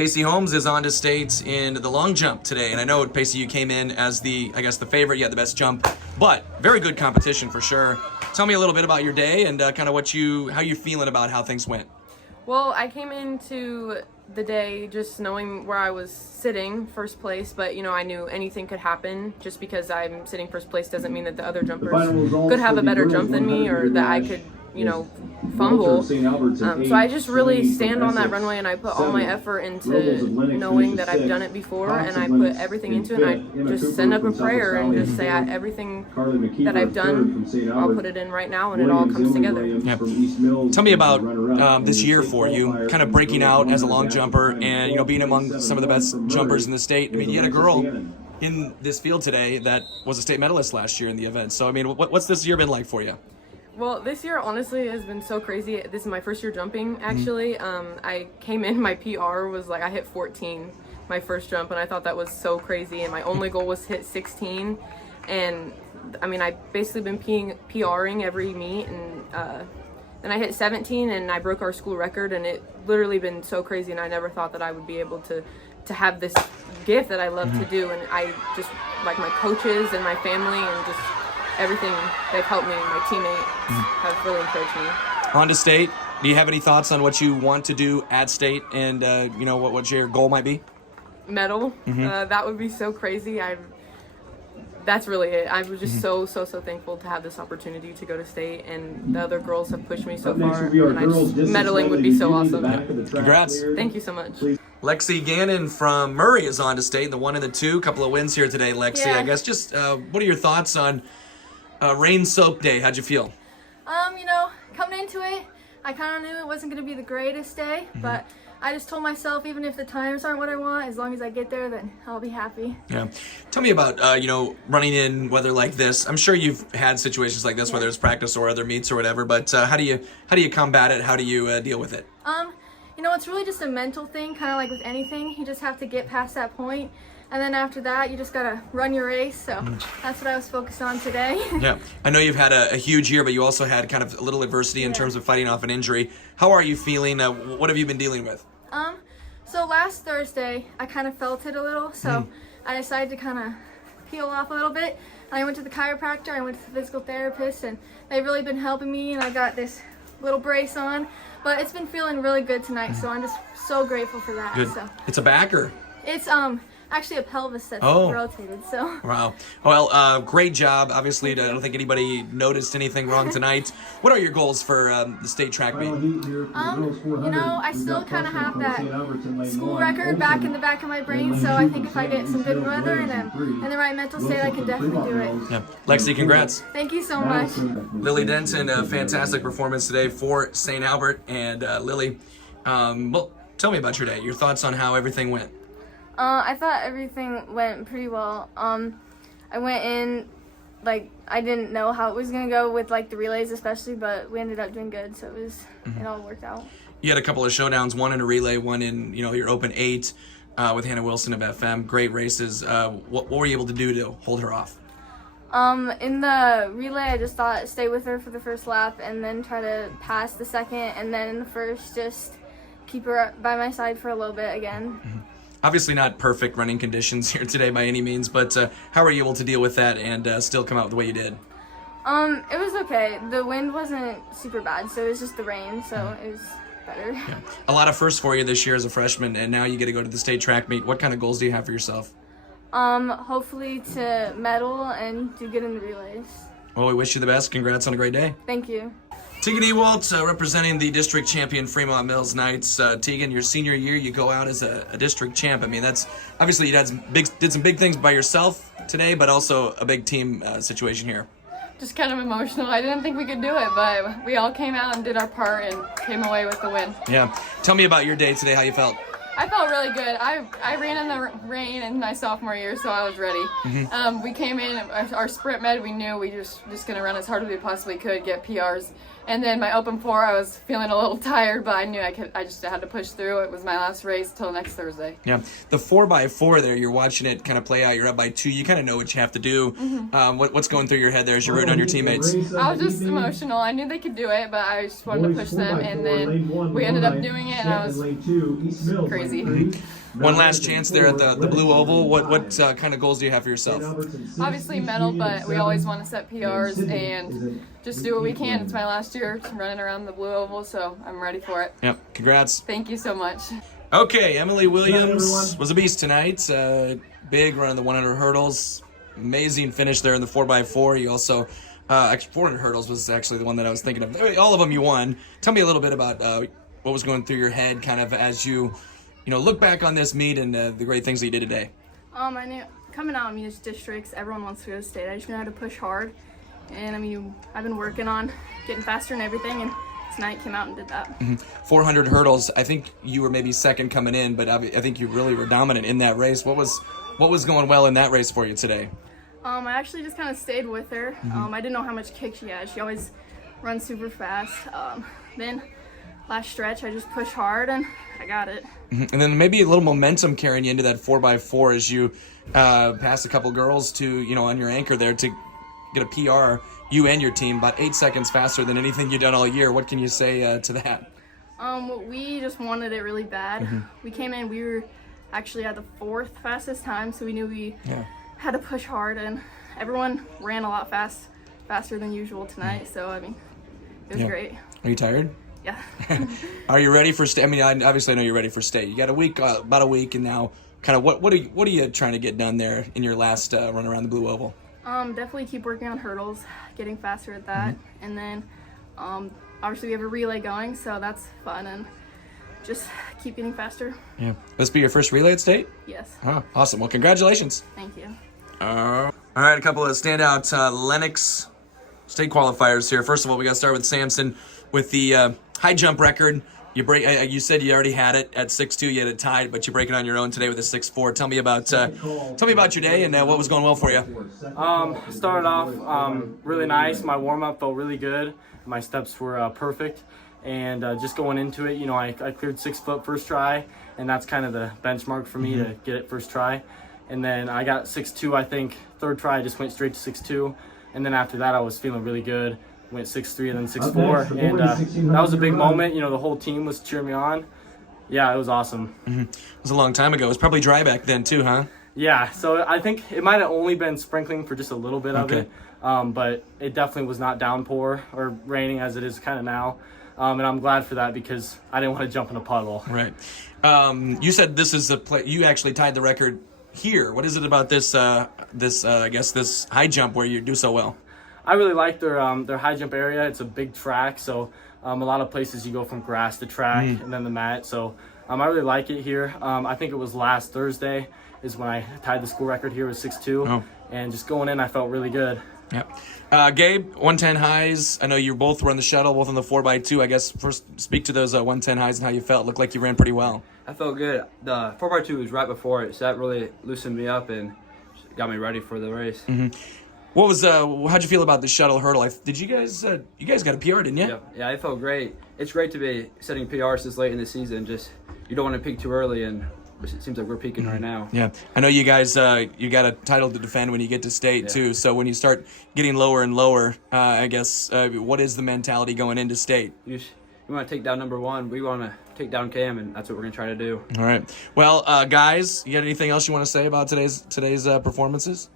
Pacey Holmes is on to state in the long jump today, and I know, Pacey, you came in as the favorite. You had the best jump, but very good competition for sure. Tell me a little bit about your day and kind of how you're feeling about how things went. Well, I came into the day just knowing where I was sitting first place, but I knew anything could happen. Just because I'm sitting first place doesn't mean that the other jumpers could have a better jump than me, or that I could fumble. So I just really stand on that runway and I put all my effort into knowing that I've done it before, and I put everything into it, and I just send up a prayer and just say everything that I've done, I'll put it in right now, and it all comes together. Yeah. Tell me about this year for you, kind of breaking out as a long jumper and being among some of the best jumpers in the state. I mean, you had a girl in this field today that was a state medalist last year in the event. So I mean, what's this year been like for you? Well, this year honestly has been so crazy. This is my first year jumping actually. I came in, my PR was I hit 14 my first jump, and I thought that was so crazy, and my only goal was to hit 16. And I mean, I've basically been PRing every meet, and then I hit 17 and I broke our school record, and it literally been so crazy, and I never thought that I would be able to have this gift that I love to do. And I just, my coaches and my family and just everything, they've helped me, and my teammates have really encouraged me. On to state, do you have any thoughts on what you want to do at state, and what your goal might be? Medal. That would be so crazy. That's really it. I was just so thankful to have this opportunity to go to state, and the other girls have pushed me so far, and medaling would be so awesome. Congrats. Thank you so much. Lexi Gannon from Murray is on to state, the 1 and the 2. Couple of wins here today, Lexi. Yeah. I guess just what are your thoughts on rain-soaked day? How'd you feel? Coming into it, I kind of knew it wasn't going to be the greatest day, but I just told myself, even if the times aren't what I want, as long as I get there, then I'll be happy. Yeah. Tell me about, running in weather like this. I'm sure you've had situations like this, whether it's practice or other meets or whatever, but how do you combat it? How do you deal with it? It's really just a mental thing, kind of like with anything. You just have to get past that point, and then after that, you just got to run your race. So that's what I was focused on today. Yeah. I know you've had a huge year, but you also had kind of a little adversity in terms of fighting off an injury. How are you feeling? What have you been dealing with? So last Thursday, I kind of felt it a little, so I decided to kind of peel off a little bit. And I went to the chiropractor, I went to the physical therapist, and they've really been helping me, and I got this little brace on. But it's been feeling really good tonight, so I'm just so grateful for that. Good. So It's a back, or? it's actually a pelvis that's rotated, so. Wow. Well, great job. Obviously, I don't think anybody noticed anything wrong tonight. What are your goals for the state track meet? I still kind of have that school record back in the back of my brain, so I think if I get some good weather and I'm in the right mental state, I can definitely do it. Yeah. Lexi, congrats. Thank you so much. Lily Denton, a fantastic performance today for St. Albert. And Lily, tell me about your day. Your thoughts on how everything went. I thought everything went pretty well. I went in, I didn't know how it was going to go with, the relays especially, but we ended up doing good, so it all worked out. You had a couple of showdowns, one in a relay, one in, your Open 8 with Hannah Wilson of FM. Great races. What were you able to do to hold her off? In the relay, I just thought stay with her for the first lap and then try to pass the second, and then in the first, just keep her by my side for a little bit again. Obviously not perfect running conditions here today by any means, but how were you able to deal with that and still come out the way you did? It was okay. The wind wasn't super bad, so it was just the rain, so it was better. Yeah. A lot of firsts for you this year as a freshman, and now you get to go to the state track meet. What kind of goals do you have for yourself? Hopefully to medal and do good in the relays. Well, we wish you the best. Congrats on a great day. Thank you. Tegan Ewalt, representing the district champion Fremont Mills Knights. Tegan, your senior year, you go out as a district champ. I mean, that's obviously you did some big things by yourself today, but also a big team situation here. Just kind of emotional. I didn't think we could do it, but we all came out and did our part and came away with the win. Yeah. Tell me about your day today, how you felt. I felt really good. I ran in the rain in my sophomore year, so I was ready. We came in, our sprint med, we knew we just going to run as hard as we possibly could, get PRs, And then my open 4, I was feeling a little tired, but I knew I just had to push through. It was my last race till next Thursday. Yeah, the 4x4 there, you're watching it kind of play out. You're up by 2. You kind of know what you have to do. What's going through your head there as you're rooting on your teammates? I was just emotional. I knew they could do it, but I just wanted to push them, and then we ended up doing it, and I was crazy. One last chance there at the Blue Oval. What kind of goals do you have for yourself? Obviously medal, but we always want to set PRs and just do what we can. It's my last year running around the Blue Oval, so I'm ready for it. Yep, congrats. Thank you so much. Okay, Emily Williams was a beast tonight. Big run in the 100 hurdles. Amazing finish there in the 4x4. You also, actually 400 hurdles was actually the one that I was thinking of. All of them you won. Tell me a little bit about what was going through your head kind of as you look back on this meet and the great things that you did today. I knew coming out of these districts, everyone wants to go to state. I just knew how to push hard, and I've been working on getting faster and everything, and tonight came out and did that. 400 hurdles. I think you were maybe second coming in, but I think you really were dominant in that race. What was going well in that race for you today? I actually just kind of stayed with her. I didn't know how much kick she had. She always runs super fast. Then last stretch, I just pushed hard and I got it. And then maybe a little momentum carrying you into that 4x4 as you passed a couple girls to, on your anchor there to get a PR, you and your team, about 8 seconds faster than anything you've done all year. What can you say to that? We just wanted it really bad. We came in, we were actually at the 4th fastest time, so we knew we had to push hard, and everyone ran a lot faster than usual tonight, so it was great. Are you tired? Yeah. Are you ready for state? Obviously I know you're ready for state. You got a week, about a week, and now kind of what are you trying to get done there in your last run around the Blue Oval? Definitely keep working on hurdles, getting faster at that, and then obviously we have a relay going, so that's fun, and just keep getting faster. Yeah. This be your first relay at state? Yes. Oh, awesome. Well, congratulations. Thank you. All right, a couple of standout Lennox state qualifiers here. First of all, we got to start with Samson with the high jump record. You said you already had it at 6'2". You had it tied, but you break it on your own today with a 6'4". Tell me about your day and what was going well for you. Started off really nice. My warm up felt really good. My steps were perfect, and just going into it, I cleared 6 foot first try, and that's kind of the benchmark for me to get it first try. And then I got 6'2", I think. Third try, I just went straight to 6'2", and then after that, I was feeling really good. Went 6'3" and then 6'4", and that was a big moment. The whole team was cheering me on. Yeah, it was awesome. It was a long time ago. It was probably dry back then too, huh? Yeah, so I think it might have only been sprinkling for just a little bit of it, but it definitely was not downpour or raining as it is kind of now. And I'm glad for that because I didn't want to jump in a puddle. Right. You said this is you actually tied the record here. What is it about this this high jump where you do so well? I really like their high jump area. It's a big track, so a lot of places you go from grass to track and then the mat. So I really like it here. I think it was last Thursday is when I tied the school record here with 6'2", and just going in, I felt really good. Yep. Gabe, 110 highs. I know you both were on the shuttle, both on the 4x2. I guess first speak to those 110 highs and how you felt. Looked like you ran pretty well. I felt good. The 4x2 was right before it, so that really loosened me up and got me ready for the race. What was how'd you feel about the shuttle hurdle? Did you guys got a PR, didn't you? Yeah, it felt great. It's great to be setting PRs this late in the season. Just you don't want to peak too early, and it seems like we're peaking right now. Yeah, I know you guys. You got a title to defend when you get to state too. So when you start getting lower and lower, I guess what is the mentality going into state? You want to take down number 1. We want to take down Cam, and that's what we're gonna try to do. All right. Well, guys, you got anything else you want to say about today's performances?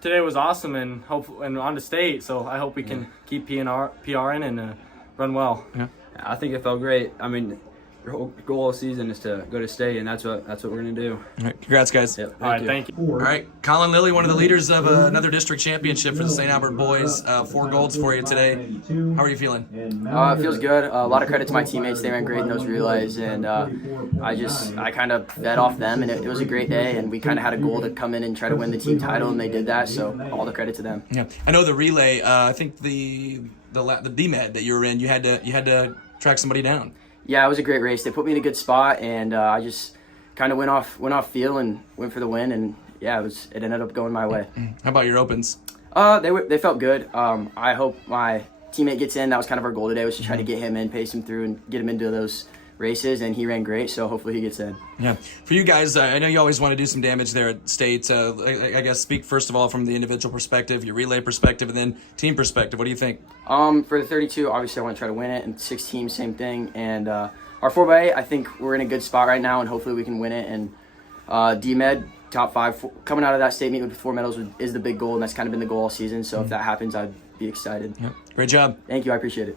Today was awesome, and on to state. So I hope we can keep PRing and run well. Yeah, I think it felt great. I mean, your whole goal of the season is to go to state, and that's what we're gonna do. All right, congrats, guys. Yep, All right, thank you. All right, Colin Lilly, one of the leaders of another district championship for the St. Albert boys. 4 golds for you today. How are you feeling? It feels good. A lot of credit to my teammates. They ran great in those relays, and I kind of fed off them, and it was a great day. And we kind of had a goal to come in and try to win the team title, and they did that. So all the credit to them. Yeah, I know the relay. I think the DMED that you were in, you had to track somebody down. Yeah, it was a great race. They put me in a good spot, and I just kind of went off feel and went for the win. And yeah, it ended up going my way. How about your opens? They felt good. I hope my teammate gets in, that was kind of our goal today, was to try to get him in, pace him through, and get him into those races, and he ran great, so hopefully he gets in. Yeah. For you guys, I know you always want to do some damage there at state. I guess speak first of all from the individual perspective, your relay perspective, and then team perspective. What do you think? For the 32, obviously I want to try to win it, and 16, same thing. And our 4x8, I think we're in a good spot right now, and hopefully we can win it. And DMed, top 5, coming out of that state meet with 4 medals is the big goal, and that's kind of been the goal all season. So if that happens, I'd be excited. Yeah. Great job. Thank you, I appreciate it.